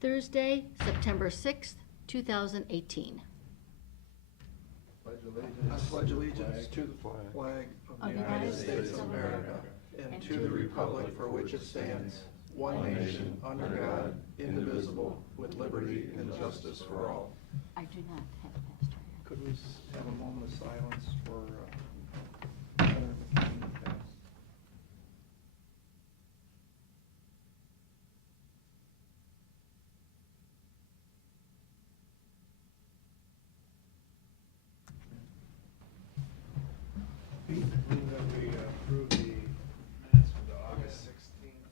Thursday, September 6th, 2018. I pledge allegiance to the flag of the United States of America and to the republic for which it stands, one nation, under God, indivisible, with liberty and justice for all. I do not have a pastor here. Could we have a moment of silence for Senator McCain to pass? Pete, move that we approve the minutes for the August 16th,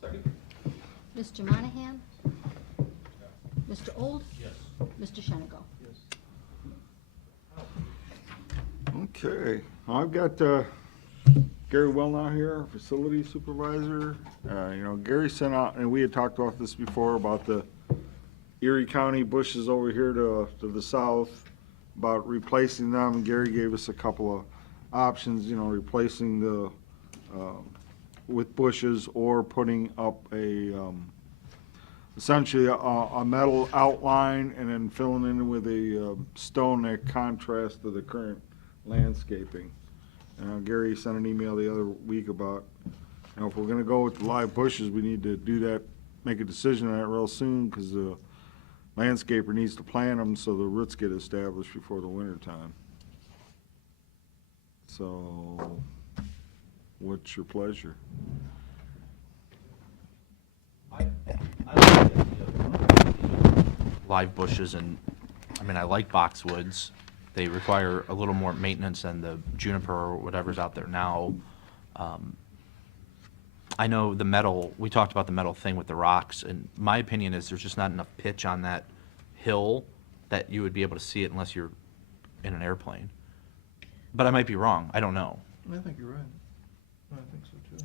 2027. Second? Mr. Monahan? Mr. Old? Yes. Mr. Shenigo? Okay, I've got Gary Wellnow here, our facility supervisor. Gary sent out, and we had talked about this before, about the Erie County bushes over here to the south, about replacing them. Gary gave us a couple of options, replacing the, with bushes or putting up essentially a metal outline and then filling in with a stone that contrasts to the current landscaping. Gary sent an email the other week about, if we're gonna go with the live bushes, we need to do that, make a decision on that real soon, because the landscaper needs to plant them so the roots get established before the winter time. So, what's your pleasure? I like the idea of live bushes, and I like boxwoods. They require a little more maintenance than the juniper or whatever's out there now. I know the metal, we talked about the metal thing with the rocks, and my opinion is there's just not enough pitch on that hill that you would be able to see it unless you're in an airplane. But I might be wrong, I don't know. I think you're right. I think so too.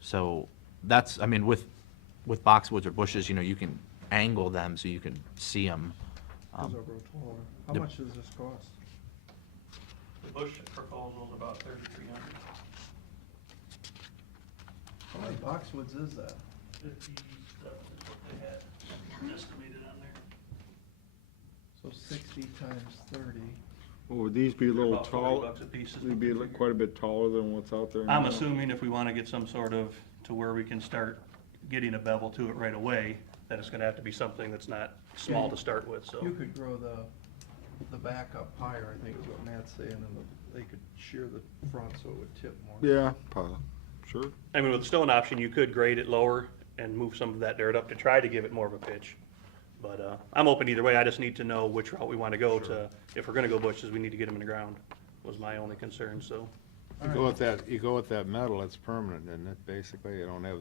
So that's, with boxwoods or bushes, you can angle them so you can see them. Because they'll grow taller. How the- much does this cost? The Bush proposal is about 3,300. How many boxwoods is that? 50 stuff is what they had estimated on there. So 60 times 30. Well, would these be a little About 40 tall? bucks a piece is They'd what be they quite a bit taller than what's out there now? I'm assuming if we want to get some sort of, to where we can start getting a bevel to it right away, that it's going to have to be something that's not small to start with, so. You could grow the back up higher, I think is what Matt's saying, and they could shear the front so it would tip more. Yeah, sure. With the stone option, you could grade it lower and move some of that dirt up to try to give it more of a pitch. But I'm open either way, I just need to know which route we want to go to. If we're going to go bushes, we need to get them in the ground, was my only concern, so. You go with that metal, it's permanent, isn't it? Basically, you don't have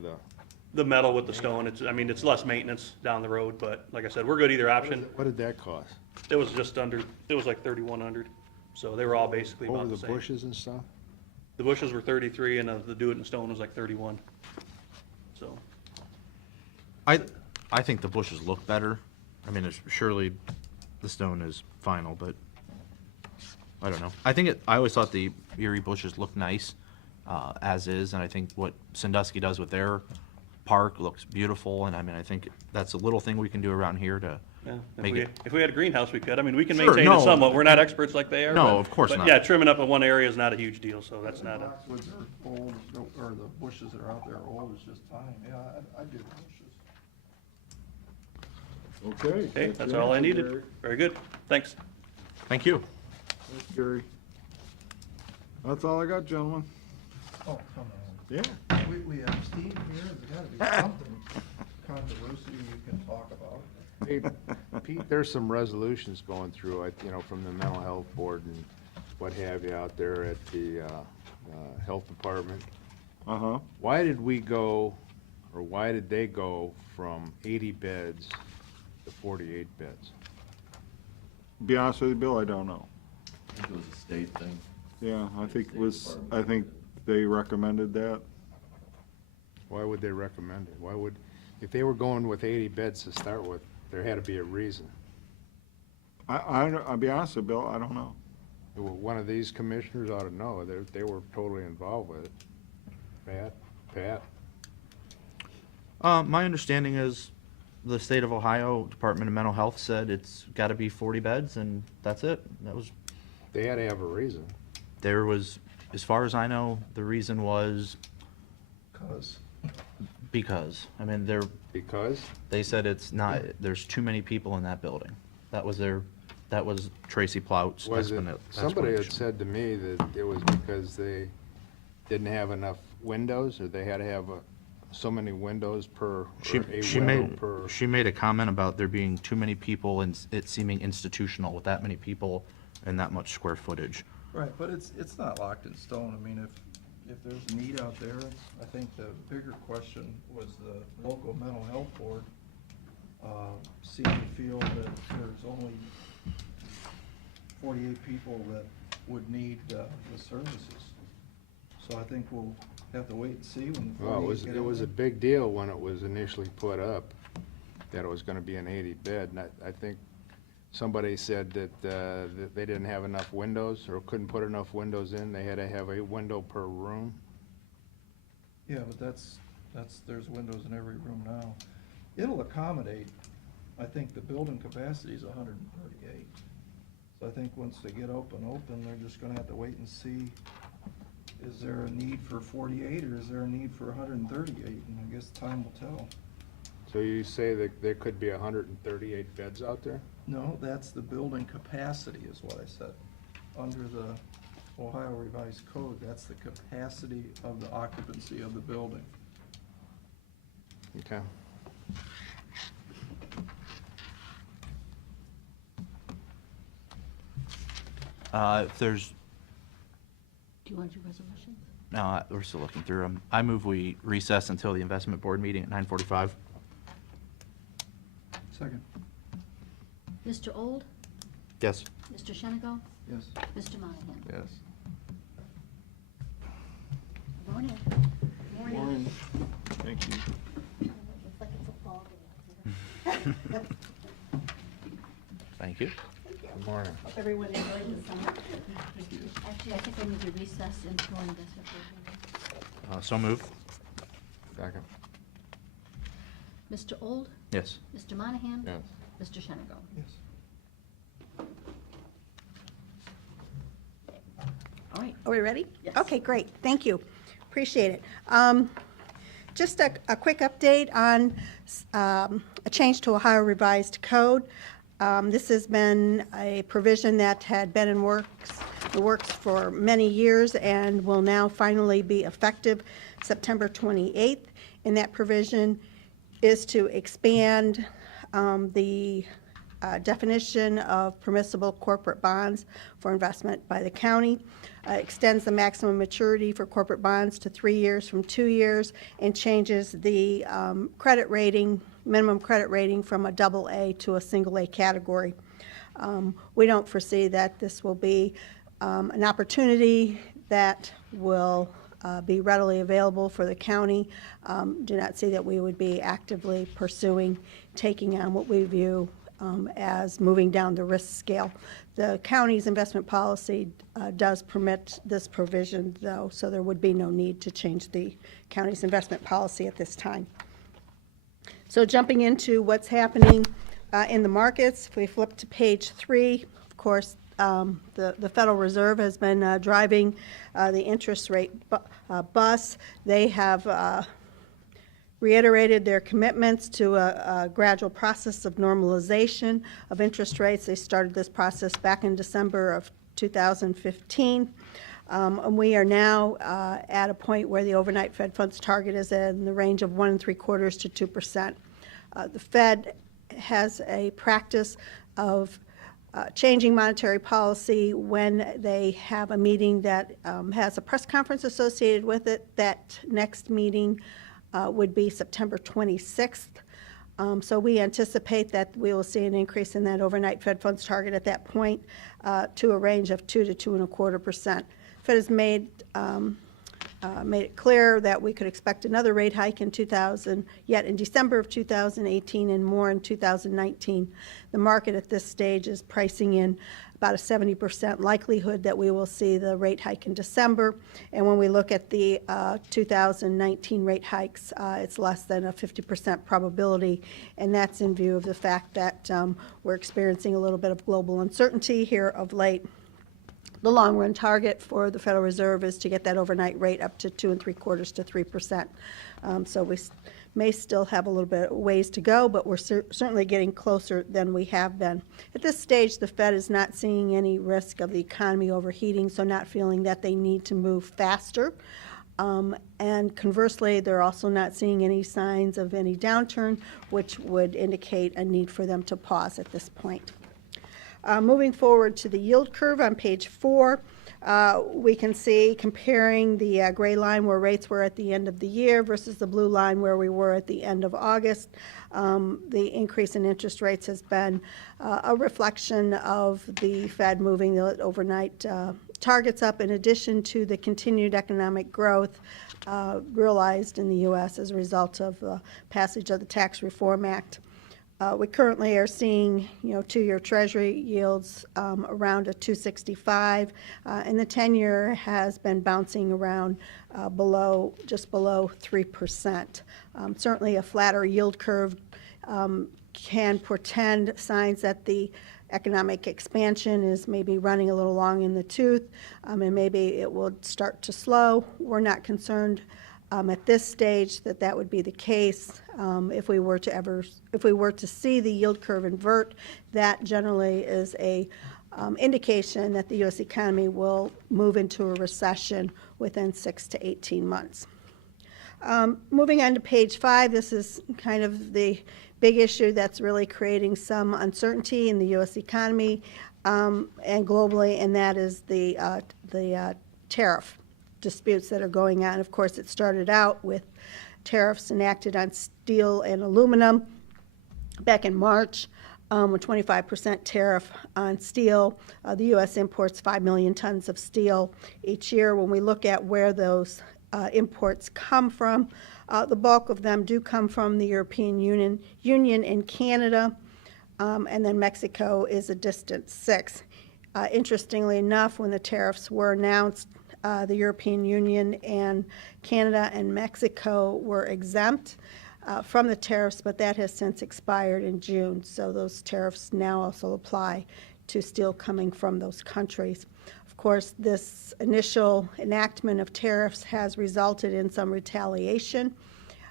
The metal with the stone, it's less maintenance down the road, but like I said, we're good either option. what did that cost? It was like 3,100, so they were all basically Over about the the same. bushes and stuff? The bushes were 33 and the do it in stone was like 31, so. I think the bushes look better. Surely the stone is final, but I don't know. I always thought the Erie bushes looked nice, as is, and I think what Sandusky does with their park looks beautiful, and I think that's a little thing we can do around here to Yeah, make it. if we had a greenhouse, we could. We can Sure, maintain no. it somewhat. We're not experts like they are. No, but- of course but not. yeah, trimming up in one area is not a huge deal, so that's not a, Boxwoods are old, or the bushes that are out there are old, is just fine. Yeah, I'd do the bushes. Okay. okay, that's all I needed. Very good, thanks. Thank you. Thanks, Gary. That's all I got, gentlemen. Oh, come on. Yeah. We have Steve here, there's gotta be something controversial you can talk about. Hey, Pete, there's some resolutions going through, from the mental health board and what have you out there at the health department. Uh-huh. Why did we go, or why did they go from 80 beds to 48 beds? Be honest with you, Bill, I don't know. I think it was a state thing. Yeah, I think they recommended that. Why would they recommend it? If they were going with 80 beds to start with, there had to be a reason. I'll be honest with you, Bill, I don't know. One of these commissioners ought to know. They were totally involved with it. Pat? My understanding is the state of Ohio Department of Mental Health said it's got to be 40 beds, and that's it. That was, They had to have a reason. there was, as far as I know, the reason was because, I mean, Because? they said it's not, there's too many people in that building. That was Tracy Plout's Was it, explanation. somebody had said to me that it was because they didn't have enough windows, or they had to have so many windows per, or a window per. She made a comment about there being too many people and it seeming institutional with that many people and that much square footage. Right, but it's not locked in stone. I mean, if there's need out there, I think the bigger question was the local mental health board seemed to feel that there's only 48 people that would need the services. So I think we'll have to wait and see when the Well, 48 get it was a in. big deal when it was initially put up, that it was gonna be an 80 bed, and I think somebody said that they didn't have enough windows, or couldn't put enough windows in, they had to have a window per room. Yeah, but there's windows in every room now. It'll accommodate, I think the building capacity is 138. So I think once they get open, they're just gonna have to wait and see, is there a need for 48 or is there a need for 138? And I guess time will tell. So you say that there could be 138 beds out there? No, that's the building capacity is what I said. Under the Ohio Revised Code, that's the capacity of the occupancy of the building. Okay. If there's, Do you want to do resolutions? no, we're still looking through them. I move we recess until the investment board meeting at 9:45. Second. Mr. Old? Yes. Mr. Shenigo? Yes. Mr. Monahan? Yes. Morning. Morning. Thank you. Looks like it's a fall day out here. Thank you. Good morning. Hope everyone enjoyed the summer. Actually, I think I need to recess until investment board meeting. So moved. Second. Mr. Old? Yes. Mr. Monahan? Yes. Mr. Shenigo? Yes. All right. Are we ready? Yes. Okay, great, thank you, appreciate it. Just a quick update on a change to Ohio Revised Code. This has been a provision that had been in the works for many years and will now finally be effective September 28th. And that provision is to expand the definition of permissible corporate bonds for investment by the county, extends the maximum maturity for corporate bonds to 3 years from 2 years, and changes the credit rating, minimum credit rating from a AA to a single A category. We don't foresee that this will be an opportunity that will be readily available for the county. Do not see that we would be actively pursuing taking on what we view as moving down the risk scale. The county's investment policy does permit this provision, though, so there would be no need to change the county's investment policy at this time. So jumping into what's happening in the markets, if we flip to page 3, of course, the Federal Reserve has been driving the interest rate bus. They have reiterated their commitments to a gradual process of normalization of interest rates. They started this process back in December of 2015. And we are now at a point where the overnight Fed funds target is in the range of 1 3/4 to 2%. The Fed has a practice of changing monetary policy when they have a meeting that has a press conference associated with it. That next meeting would be September 26th. So we anticipate that we will see an increase in that overnight Fed funds target at that point to a range of 2 to 2.25%. Fed has made made it clear that we could expect another rate hike in December of 2018 and more in 2019. The market at this stage is pricing in about a 70% likelihood that we will see the rate hike in December. And when we look at the 2019 rate hikes, it's less than a 50% probability, and that's in view of the fact that we're experiencing a little bit of global uncertainty here of late. The long-run target for the Federal Reserve is to get that overnight rate up to 2 3/4 to 3%. So we may still have a little bit of ways to go, but we're certainly getting closer than we have been. At this stage, the Fed is not seeing any risk of the economy overheating, so not feeling that they need to move faster. And conversely, they're also not seeing any signs of any downturn, which would indicate a need for them to pause at this point. Moving forward to the yield curve on page 4, we can see comparing the gray line where rates were at the end of the year versus the blue line where we were at the end of August. The increase in interest rates has been a reflection of the Fed moving the overnight targets up, in addition to the continued economic growth realized in the U.S. as a result of the passage of the Tax Reform Act. We currently are seeing, 2-year Treasury yields around a 265, and the 10-year has been bouncing around just below 3%. Certainly, a flatter yield curve can portend signs that the economic expansion is maybe running a little long in the tooth, and maybe it will start to slow. We're not concerned at this stage that would be the case. If we were to see the yield curve invert, that generally is a indication that the U.S. economy will move into a recession within 6 to 18 months. Moving on to page 5, this is kind of the big issue that's really creating some uncertainty in the U.S. economy and globally, and that is the tariff disputes that are going on. Of course, it started out with tariffs enacted on steel and aluminum back in March, a 25% tariff on steel. The U.S. imports 5 million tons of steel each year. When we look at where those imports come from, the bulk of them do come from the European Union and Canada, and then Mexico is a distant 6. Interestingly enough, when the tariffs were announced, the European Union and Canada and Mexico were exempt from the tariffs, but that has since expired in June. So those tariffs now also apply to steel coming from those countries. Of course, this initial enactment of tariffs has resulted in some retaliation.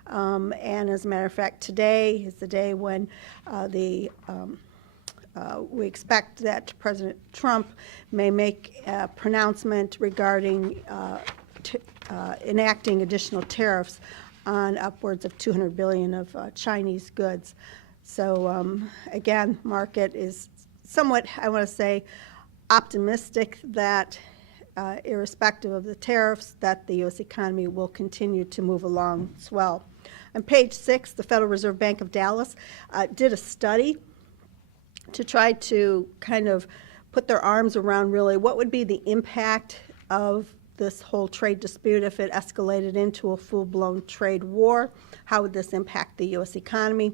And as a matter of fact, today is the day when we expect that President Trump may make a pronouncement regarding enacting additional tariffs on upwards of $200 billion of Chinese goods. So again, market is somewhat, I want to say, optimistic that irrespective of the tariffs, that the U.S. economy will continue to move along as well. On page 6, the Federal Reserve Bank of Dallas did a study to try to kind of put their arms around really what would be the impact of this whole trade dispute if it escalated into a full-blown trade war. How would this impact the U.S. economy?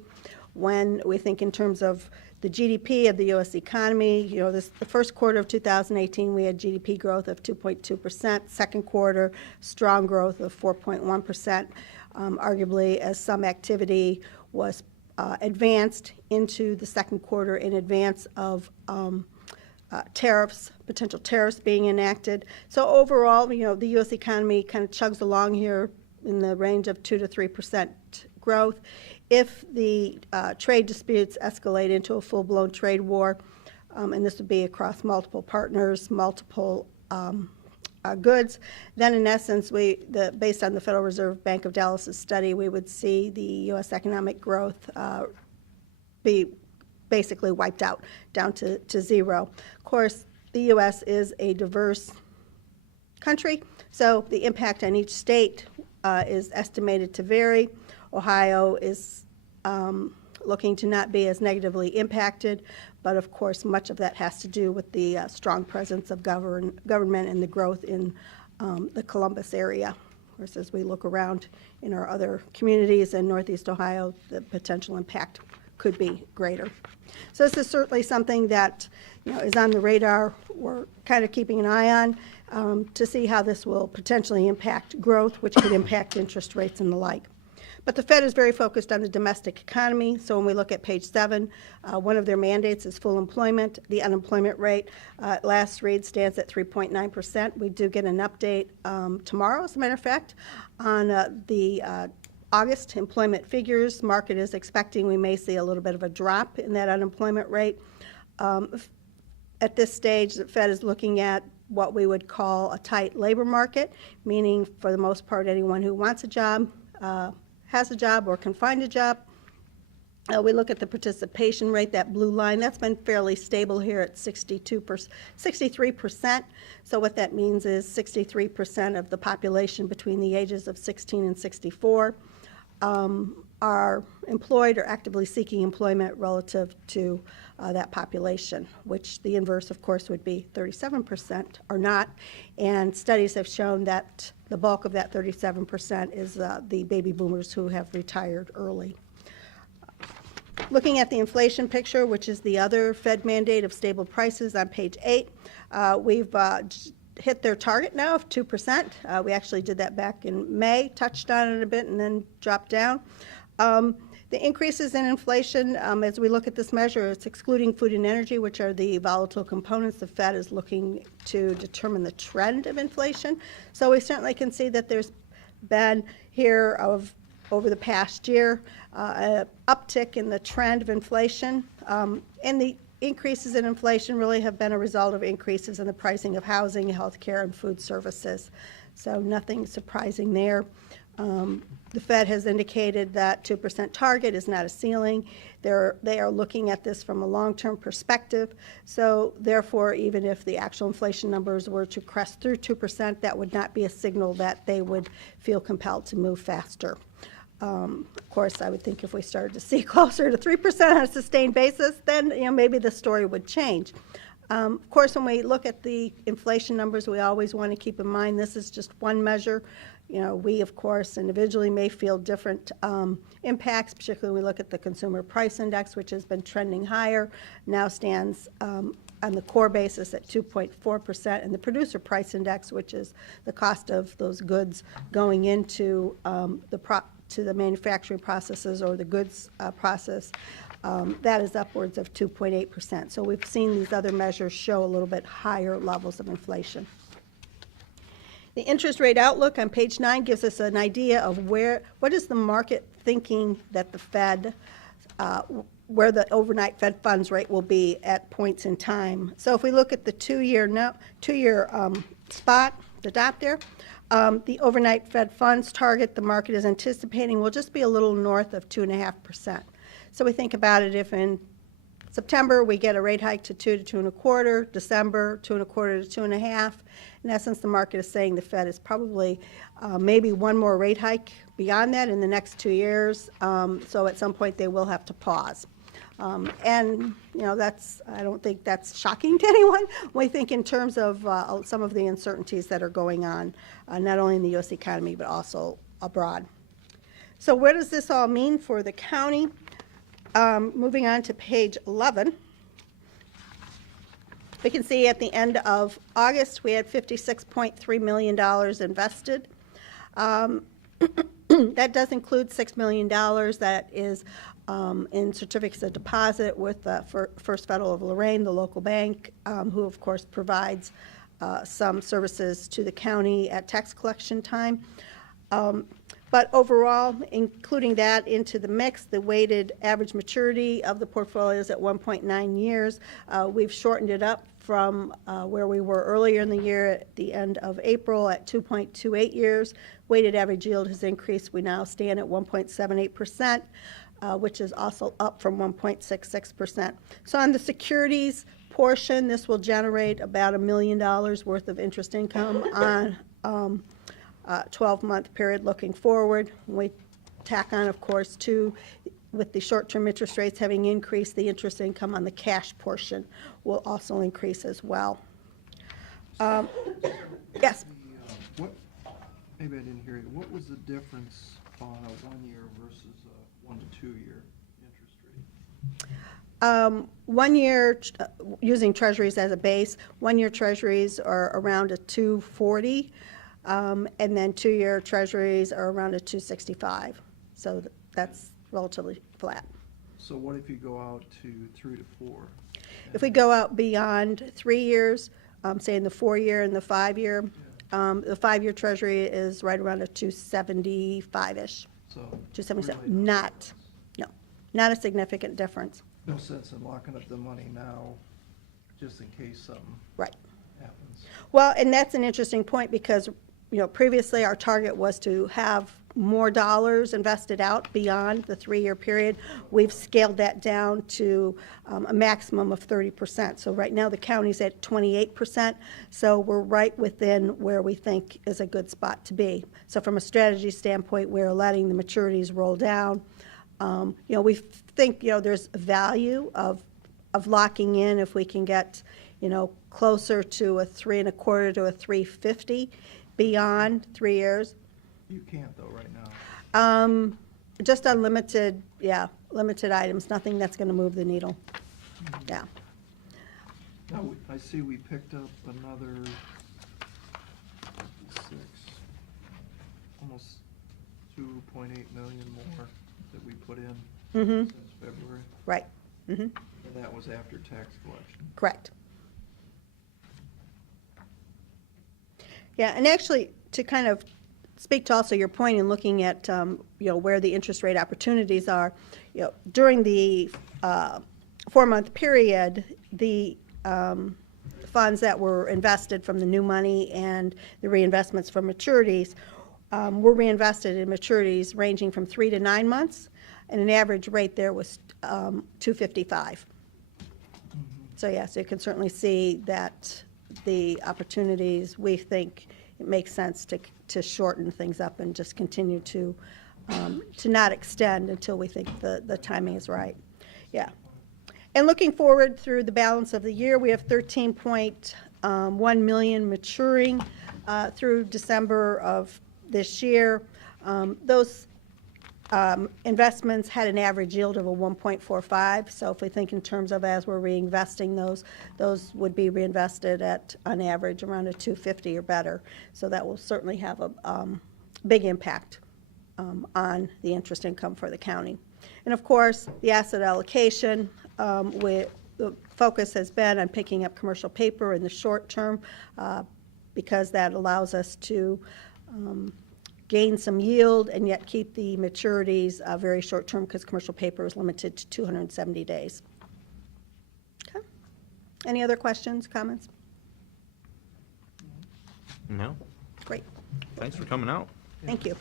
When we think in terms of the GDP of the U.S. economy, the first quarter of 2018, we had GDP growth of 2.2%. Second quarter, strong growth of 4.1%. Arguably, as some activity was advanced into the second quarter in advance of potential tariffs being enacted. So overall, the U.S. economy kind of chugs along here in the range of 2 to 3% growth. If the trade disputes escalate into a full-blown trade war, and this would be across multiple partners, multiple goods, then in essence, based on the Federal Reserve Bank of Dallas's study, we would see the U.S. economic growth be basically wiped out, down to zero. Of course, the U.S. is a diverse country, so the impact on each state is estimated to vary. Ohio is looking to not be as negatively impacted, but of course much of that has to do with the strong presence of government and the growth in the Columbus area. Of course, as we look around in our other communities in Northeast Ohio, the potential impact could be greater. So this is certainly something that, is on the radar. We're kind of keeping an eye on to see how this will potentially impact growth, which could impact interest rates and the like. But the Fed is very focused on the domestic economy, so when we look at page 7, one of their mandates is full employment. The unemployment rate, last read, stands at 3.9%. We do get an update tomorrow, as a matter of fact, on the August employment figures. Market is expecting we may see a little bit of a drop in that unemployment rate. At this stage, the Fed is looking at what we would call a tight labor market, meaning for the most part anyone who wants a job, has a job, or can find a job. We look at the participation rate, that blue line, that's been fairly stable here at 63%. So what that means is 63% of the population between the ages of 16 and 64 are employed or actively seeking employment relative to that population, which the inverse, of course, would be 37% are not. And studies have shown that the bulk of that 37% is the baby boomers who have retired early. Looking at the inflation picture, which is the other Fed mandate of stable prices on page 8, we've hit their target now of 2%. We actually did that back in May, touched on it a bit, and then dropped down. The increases in inflation, as we look at this measure, it's excluding food and energy, which are the volatile components. The Fed is looking to determine the trend of inflation. So we certainly can see that there's been here over the past year an uptick in the trend of inflation. And the increases in inflation really have been a result of increases in the pricing of housing, healthcare, and food services. So nothing surprising there. The Fed has indicated that 2% target is not a ceiling. They are looking at this from a long-term perspective. So therefore, even if the actual inflation numbers were to crest through 2%, that would not be a signal that they would feel compelled to move faster. Of course, I would think if we started to see closer to 3% on a sustained basis, then maybe the story would change. Of course, when we look at the inflation numbers, we always want to keep in mind this is just one measure. We, of course, individually may feel different impacts, particularly when we look at the Consumer Price Index, which has been trending higher, now stands on the core basis at 2.4%, and the Producer Price Index, which is the cost of those goods going into the manufacturing processes or the goods process, that is upwards of 2.8%. So we've seen these other measures show a little bit higher levels of inflation. The interest rate outlook on page 9 gives us an idea of what is the market thinking that the Fed, where the overnight Fed funds rate will be at points in time. So if we look at the two-year spot, the dot there, the overnight Fed funds target the market is anticipating will just be a little north of 2.5%. So we think about it, if in September we get a rate hike to 2 to 2.25, December 2.25 to 2.5. In essence, the market is saying the Fed is probably maybe one more rate hike beyond that in the next 2 years. So at some point they will have to pause. And I don't think that's shocking to anyone. We think in terms of some of the uncertainties that are going on, not only in the U.S. economy but also abroad. So where does this all mean for the county? Moving on to page 11, we can see at the end of August we had $56.3 million invested. That does include $6 million that is in certificates of deposit with First Federal of Lorraine, the local bank, who of course provides some services to the county at tax collection time. But overall, including that into the mix, the weighted average maturity of the portfolio is at 1.9 years. We've shortened it up from where we were earlier in the year at the end of April at 2.28 years. Weighted average yield has increased. We now stand at 1.78%, which is also up from 1.66%. So on the securities portion, this will generate about $1 million worth of interest income on 12-month period looking forward. We tack on, of course, with the short-term interest rates having increased, the interest income on the cash portion will also increase as well. Yes? Maybe I didn't hear you. What was the difference on a 1 year versus a 1 to 2 year interest rate? 1 year, using treasuries as a base, 1 year treasuries are around a 240, and then 2 year treasuries are around a 265. So that's relatively flat. So what if you go out to 3 to 4? If we go out beyond 3 years, say in the 4 year and the 5 year, the 5 year treasury is right around a 275-ish, So 277. really Not a significant difference. no sense in locking up the money now, just in case something Right. happens. Well, and that's an interesting point because, previously our target was to have more dollars invested out beyond the 3 year period. We've scaled that down to a maximum of 30%. So right now the county's at 28%. So we're right within where we think is a good spot to be. So from a strategy standpoint, we're letting the maturities roll down. We think, there's value of locking in if we can get, closer to a 3.25 to a 350 beyond 3 years. You can't though, right now. Just unlimited, limited items, nothing that's gonna move the needle. Yeah, Now, I see we picked up another 6, almost 2.8 million more that we put in since February, right, and that was after tax collection. correct. Yeah, and actually, to kind of speak to also your point in looking at, where the interest rate opportunities are, during the 4-month period, the funds that were invested from the new money and the reinvestments from maturities were reinvested in maturities ranging from 3 to 9 months, and an average rate there was 255. So yes, you can certainly see that the opportunities, we think it makes sense to shorten things up and just continue to not extend until we think the timing is right. Yeah. And looking forward through the balance of the year, we have 13.1 million maturing through December of this year. Those investments had an average yield of a 1.45. So if we think in terms of as we're reinvesting those would be reinvested at, on average, around a 250 or better. So that will certainly have a big impact on the interest income for the county. And of course, the asset allocation, the focus has been on picking up commercial paper in the short term because that allows us to gain some yield and yet keep the maturities very short term because commercial paper is limited to 270 days. Okay. Any other questions, comments? No? Great. Thanks for coming out. Thank you.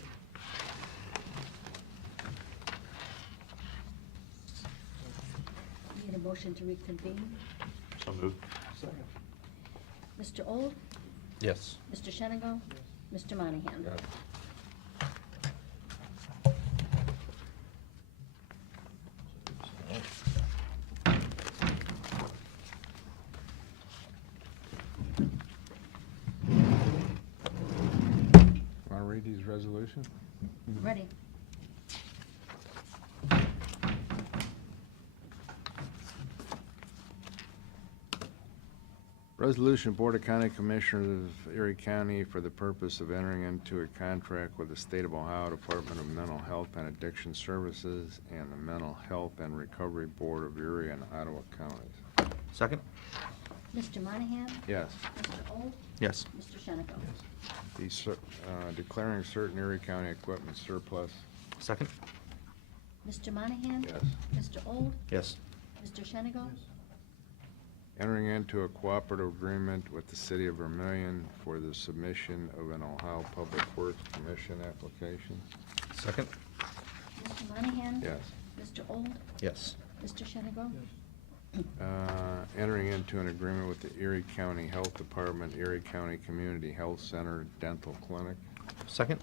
Need a motion to reconvene. So moved. Second. Mr. Old? Yes. Mr. Shenigo? Mr. Monahan? Want to read these resolutions? Ready? Resolution, Board of County Commissioners of Erie County for the purpose of entering into a contract with the State of Ohio Department of Mental Health and Addiction Services and the Mental Health and Recovery Board of Erie and Ottawa Counties. Second? Mr. Monahan? Yes. Mr. Old? Yes. Mr. Shenigo? Declaring certain Erie County equipment surplus. Second? Mr. Monahan? Yes. Mr. Old? Yes. Mr. Shenigo? Entering into a cooperative agreement with the City of Vermillion for the submission of an Ohio Public Works Commission application. Second? Mr. Monahan? Yes. Mr. Old? Yes. Mr. Shenigo? Entering into an agreement with the Erie County Health Department, Erie County Community Health Center Dental Clinic. Second?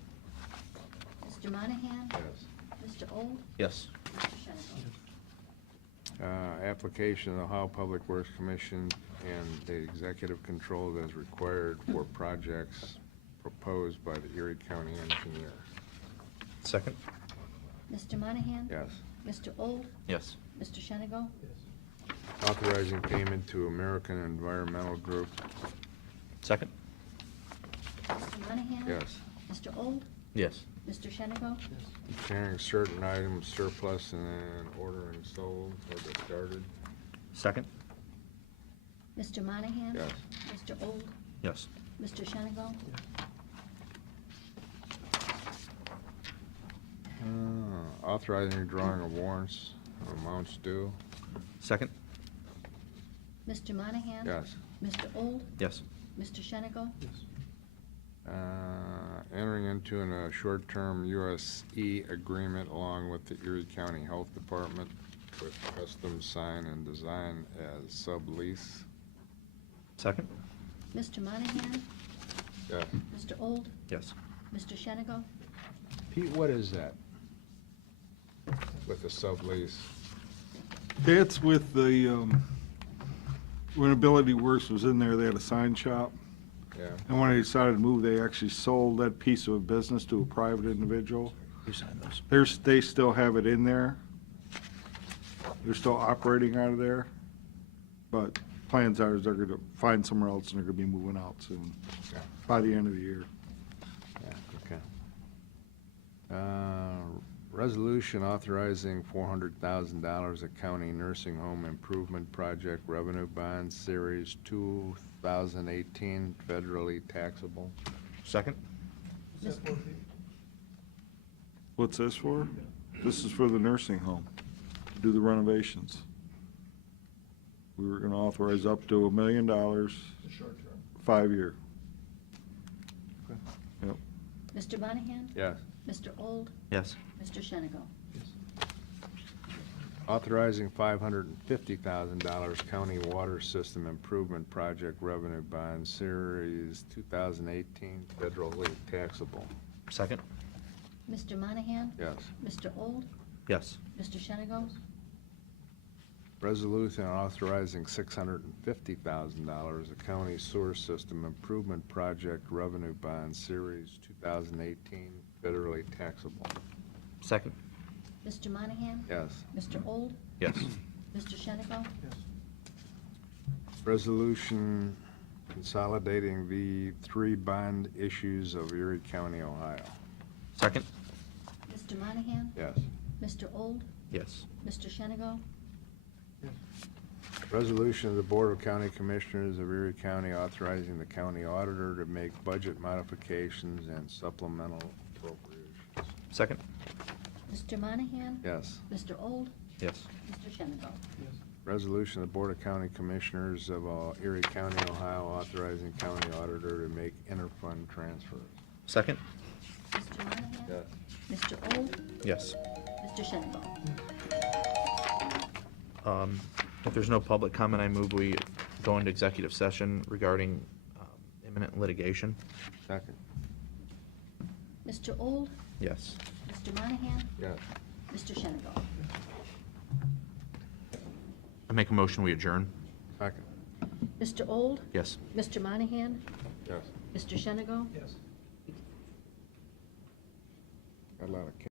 Mr. Monahan? Yes. Mr. Old? Yes. Mr. Shenigo? Application of the Ohio Public Works Commission and the executive control as required for projects proposed by the Erie County engineer. Second? Mr. Monahan? Yes. Mr. Old? Yes. Mr. Shenigo? Authorizing payment to American Environmental Group. Second? Mr. Monahan? Yes. Mr. Old? Yes. Mr. Shenigo? Declaring certain items surplus and ordering sold or discarded. Second? Mr. Monahan? Yes. Mr. Old? Yes. Mr. Shenigo? Authorizing drawing of warrants, amounts due. Second? Mr. Monahan? Yes. Mr. Old? Yes. Mr. Shenigo? Entering into a short-term USE agreement along with the Erie County Health Department with custom sign and design as sublease. Second? Mr. Monahan? Yes. Mr. Old? Yes. Mr. Shenigo? Pete, what is that with the sublease? That's with the, when Ability Works was in there, they had a sign shop. Yeah. And when they decided to move, they actually sold that piece of business to a private individual. You signed those. They still have it in there. They're still operating out of there. But plans are, is they're gonna find somewhere else and they're gonna be moving out soon, Okay. by the end of the year. Yeah, okay. Resolution authorizing $400,000 of county nursing home improvement project revenue bond series 2018 federally taxable. Second? What's this for? This is for the nursing home, to do the renovations. We were gonna authorize up to $1 million, Short term. 5-year. Yep. Mr. Monahan? Yes. Mr. Old? Yes. Mr. Shenigo? Authorizing $550,000 county water system improvement project revenue bond series 2018 federally taxable. Second? Mr. Monahan? Yes. Mr. Old? Yes. Mr. Shenigo? Resolution authorizing $650,000 of county sewer system improvement project revenue bond series 2018 federally taxable. Second? Mr. Monahan? Yes. Mr. Old? Yes. Mr. Shenigo? Resolution consolidating the 3 bond issues of Erie County, Ohio. Second? Mr. Monahan? Yes. Mr. Old? Yes. Mr. Shenigo? Resolution of the Board of County Commissioners of Erie County authorizing the county auditor to make budget modifications and supplemental appropriations. Second? Mr. Monahan? Yes. Mr. Old? Yes. Mr. Shenigo? Resolution of the Board of County Commissioners of Erie County, Ohio authorizing county auditor to make interfund transfers. Second? Mr. Monahan? Yes. Mr. Old? Yes. Mr. Shenigo? If there's no public comment, I move we go into executive session regarding imminent litigation. Second. Mr. Old? Yes. Mr. Monahan? Yes. Mr. Shenigo? I make a motion, we adjourn. Second. Mr. Old? Yes. Mr. Monahan? Yes. Mr. Shenigo? Yes. Got a lot of